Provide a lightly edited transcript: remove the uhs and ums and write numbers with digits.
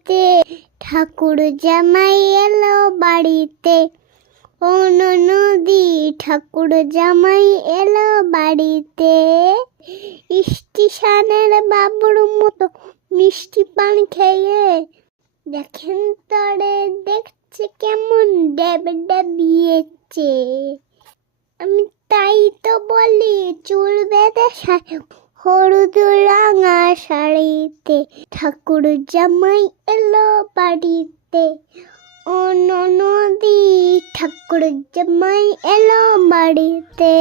বাড়িতে, ঠাকুর জামাই এলো বাড়িতে। ও ননদি ঠাকুর জামাই এলো বাড়িতে। স্টেশনের বাবুর মতো মিষ্টি পান খেয়ে দেখেন তরে দেখছে কেমন ডেব ডেবিয়েছে। আমি তাই তো বলি চুল বেঁধে হলুদ রাঙা শাড়িতে, ঠাকুর জামাই এলো বাড়িতে। ও ননদি ঠাকুর জামাই এলো বাড়িতে।